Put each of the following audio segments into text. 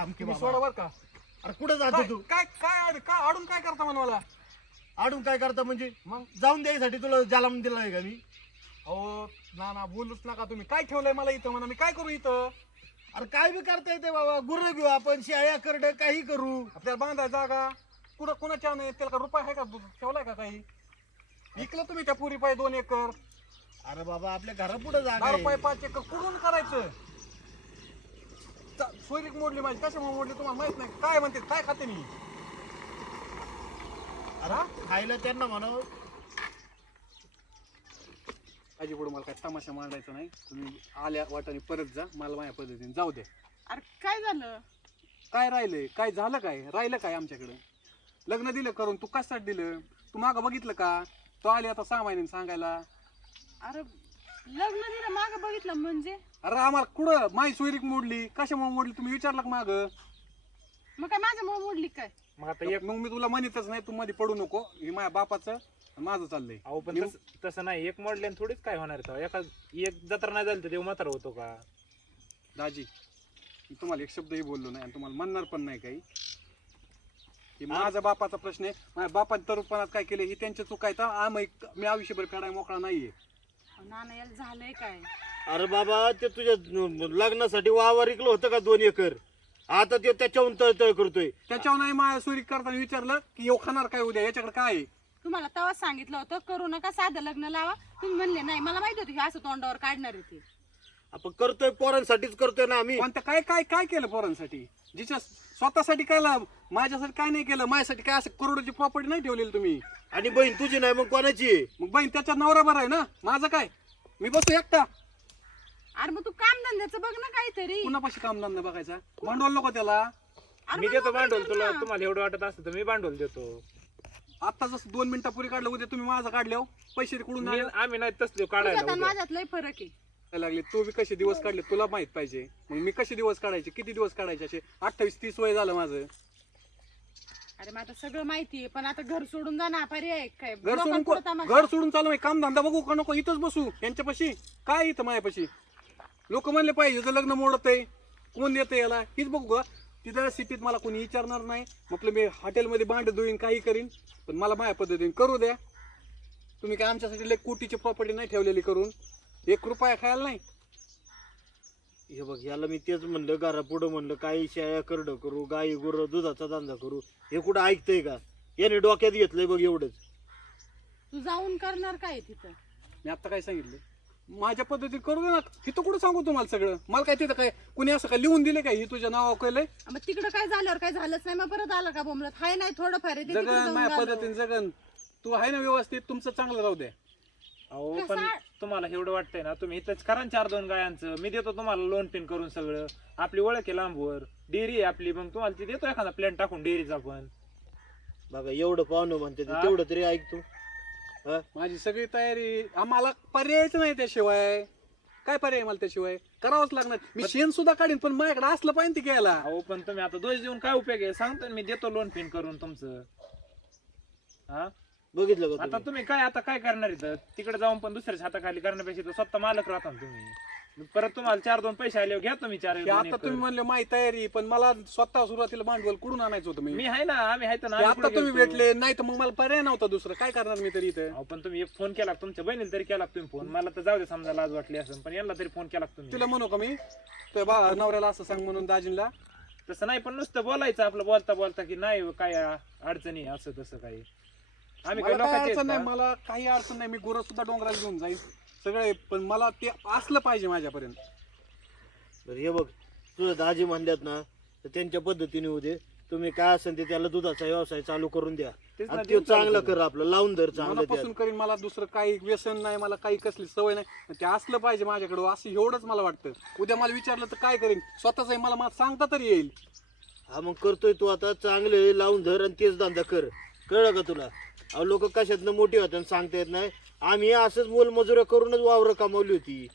थांब की तुम्ही बाबा. सोडा बर का. अरे कुठं जातो तू? काय काय काय अडून काय करता म्हण मला? आडून काय करता म्हणजे? मग जाऊन द्यायसाठी तुला जालाम दिला आहे का मी? अहो ना बोलूच नका तुम्ही. काय ठेवलंय मला इथं म्हणा, मी काय करू इथं? अरे काय बी करता येते बाबा, गुर्र घेऊ आपण, शेळ्या करड काही करू. आपल्याला बांधाय जागा कुठं कोणाच्या नाही, त्याला का रुपये आहे का ठेवलाय का काही? विकलं तुम्ही त्या पुरी पाय 2 एकर, अरे बाबा आपल्या घरापुढे जागा 10 आहे. रुपये 5 एकर कुठून करायचं? सोयरीक मोडली माझी, कशामुळे मोडली तुम्हाला माहित नाही? काय म्हणते, काय खाते मी? अरे खायला त्यांना म्हणावं. आजी पुढे मला काय तमाशा मांडायचा नाही. तुम्ही आल्या वाटाने परत जा, मला माझ्या पद्धतीने जाऊ द्या. अरे काय झालं? काय राहिलंय? काय झालं? काय राहिलं? काय आमच्याकडे लग्न दिलं करून, तू कशासाठी दिलं? तू मागं बघितलं का? तो आली आता 6 महिन्यांनी सांगायला. अरे लग्न दिलं मागं बघितलं म्हणजे? अरे आम्हाला कुठं माझी सोयरीक मोडली, कशामुळे मोडली तुम्ही विचारलं का मागं? मग काय माझ्यामुळे मोडली काय? मग मी तुला म्हणतच नाही, तू मध्ये पडू नको. हे माझ्या बापाचं माझं चाललंय. अहो पण तसं नाही, एक मोडल्याने थोडीच काय होणार आहे. एक जत्रा नाही झाली तर देव म्हातारा होतो का? दाजी मी तुम्हाला एक शब्दही बोललो नाही आणि तुम्हाला म्हणणार पण नाही काही. हे माझा बापाचा प्रश्न आहे. माझ्या बापाने तरुणपणात काय केलं हे त्यांच्या चूक आहेत. मी आयुष्यभर फेडाय मोकळा नाहीये. नाना याला झालंय काय? अरे बाबा ते तुझ्या लग्नासाठी वावर इकलं होतं का 2 एकर? आता ते त्याच्याहून तळतळ करतोय. त्याच्यावर नाही माझ्या सुरी करताना विचारलं की येऊ खाणार काय उद्या, याच्याकडे काय आहे? तुम्हाला तेव्हा सांगितलं होतं करू नका, साधं लग्न लावा. तुम्ही म्हणले नाही, मला माहिती होती हे असं तोंडावर काढणार आहे ते. आपण करतोय पोरांसाठीच करतोय ना आम्ही. पण काय काय काय केलं पोरांसाठी? जिच्या स्वतःसाठी काय, माझ्यासाठी काय नाही केलं. माझ्यासाठी काय असं करोडची प्रॉपर्टी नाही ठेवलेली तुम्ही. आणि बहीण तुझी नाही मग कोणाची आहे? मग बहीण त्याच्या नवरा बरा आहे ना, माझं काय? मी बसू एकटा. अरे मग तू काम धंद्याचं बघ ना काहीतरी. कुणापाशी कामधंदा बघायचा? भांडवल नको त्याला. अरे मी मग देतो नोकरी भांडवल कर तुला. ना. तुम्हाला एवढं वाटत असतं तर मी भांडवल देतो. आता जसं 2 मिनिटापूर्वी काढलं, उद्या तुम्ही माझं काढल्यावर पैसे कुठून आम्ही नाही तसले काढायला तुझ्यात आणि उद्या. माझ्यात लय फरक आहे. लागले. तू बी कसे दिवस काढले तुला माहित पाहिजे. मग मी कसे दिवस काढायचे, किती दिवस काढायचे? असे 28-30 वय झालं माझं. अरे मग आता सगळं माहितीये, पण आता घर सोडून जा ना, पर्याय काय? घर सोडून लोकांपुढं तमाशा. घर सोडून चालू काम धंदा बघू का नको? इथंच बसू यांच्यापाशी? काय इथं माझ्यापाशी? लोक म्हणले पाहिजे जर लग्न मोडत आहे, कोण देतं याला? हीच बघू का? तिथं सिटीत मला कोणी विचारणार नाही. म्हटलं मी हॉटेलमध्ये भांड धुईन, काही करीन, पण मला माझ्या पद्धतीने करू द्या. तुम्ही काय आमच्यासाठी लय कोटीची प्रॉपर्टी नाही ठेवलेली करून, 1 रुपया खायला नाही. हे बघ याला मी तेच म्हणलं, घरा पुढं म्हणलं काही शेळ्या करड करू, गाई गुरं दुधाचा धंदा करू. हे कुठं ऐकतंय का? याने डोक्यात घेतलंय बघ एवढंच. तू जाऊन करणार काय तिथं? मी आता काय सांगितलं, माझ्या पद्धतीने करू दे ना. तिथं कुठं सांगू तुम्हाला सगळं? मला काय तिथं काय कुणी असं काय लिहून दिले काय? हे तुझ्या नावावर केलंय? मग तिकडं काय झाल्यावर काय झालंच नाही, मग परत आलं का बोंबलत? हाय नाही थोडं फार आहे ते तिकडं जगन जाऊन माझ्या घालव. पद्धतीने जगन. तू आहे ना व्यवस्थित, तुमचं चांगलं राहू द्या. अहो कसं पण आहे? तुम्हाला एवढं वाटतंय ना, तुम्ही इथंच करा 4-2 गायांचं. मी देतो तुम्हाला लोन पिन करून सगळं. आपली ओळख आहे लांबवर, डेअरी आहे आपली. मग तुम्हाला ती देतो एखादा प्लॅन टाकून डेअरीचा पण. बघा एवढं पाहुणं म्हणते ते, तेवढं तरी ऐक तू. माझी सगळी तयारी. आम्हाला पर्यायच नाही त्याशिवाय. काय पर्याय मला त्याशिवाय? करावंच लागणार. मी शेण सुद्धा काढीन, पण माझ्याकडे असलं पाहिजे ते घ्यायला. अहो पण तुम्ही आता दोष देऊन काय उपयोग आहे? सांगतो ना मी देतो लोन पिन करून तुमचं. हा बघितलं का आता तुम्ही? तुम्ही काय आता काय करणार इथं? तिकडे जाऊन पण दुसऱ्याच्या हाताखाली करण्यापेक्षा इथं स्वतः मालक राहता ना तुम्ही. मग परत तुम्हाला 4-2 पैसे आले घ्या तुम्ही 4 हे आता तुम्ही म्हणले माझी तयारी, पण मला स्वतः सुरुवातीला भांडवल कुठून आणायचं होतं? मी आहे ना, आम्ही आहे ना. हे आता तुम्ही भेटले नाही तर मग मला पर्याय नव्हता दुसरं. काय करणार मी तरी इथं? अहो पण तुम्ही एक फोन केला तुमच्या बहिणीला तरी केला तुम्ही फोन. मला तर जाऊ दे समजा लाज वाटली असं, पण यांना तरी फोन केला तुम्ही. तुला म्हणू का मी तुझ्या नवऱ्याला असं सांग म्हणून दाजींला? तसं नाही, पण नुसतं बोलायचं आपलं बोलता बोलता की नाही काय अडचणी असं तसं काही. आम्ही काय मला काही लोकांचे अडचण नाही, आहेत का? मला काही अडचण नाही. मी गुरं सुद्धा डोंगराला घेऊन जाईल सगळे, पण मला ते असलं पाहिजे माझ्यापर्यंत. बरं हे बघ, तुझं दाजी म्हणल्यात ना तर त्यांच्या पद्धतीने होऊ दे. तुम्ही काय असेल ते त्याला दुधाचा व्यवसाय चालू करून द्या. तेच ना, आणि देऊन ते चांगलं चालू कर, आपलं लावून धर चांगलं मनापासून त्यात. करीन. मला दुसरं काही व्यसन नाही, मला काही कसली सवय नाही. ते असलं पाहिजे माझ्याकडं, असं एवढंच मला वाटतं. उद्या मला विचारलं तर काय करीन? स्वतःच आहे, मला सांगता तरी येईल. हा मग करतोय तू आता, चांगले लावून धर आणि तेच धंदा कर. कळलं का तुला? अहो लोक कशातनं मोठी होतात सांगता येत नाही. आम्ही असंच मोलमजुऱ्या करूनच वावर कमावली होती.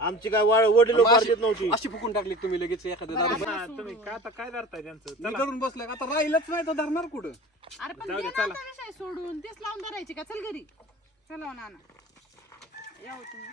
आमची काय वडील नव्हती. अशी फुकून टाकली तुम्ही लगेच एखाद्या दारू. हा, तुम्ही काय आता काय धरताय त्यांचं? मी चला. करून बसलाय, आता राहिलंच नाही तर धरणार कुठं? अरे पण जाऊ दे दे, ना चला. आता विषय सोडून तेच लावून धरायचे का? चल घरी. चला हो नाना, या हो तुम्ही.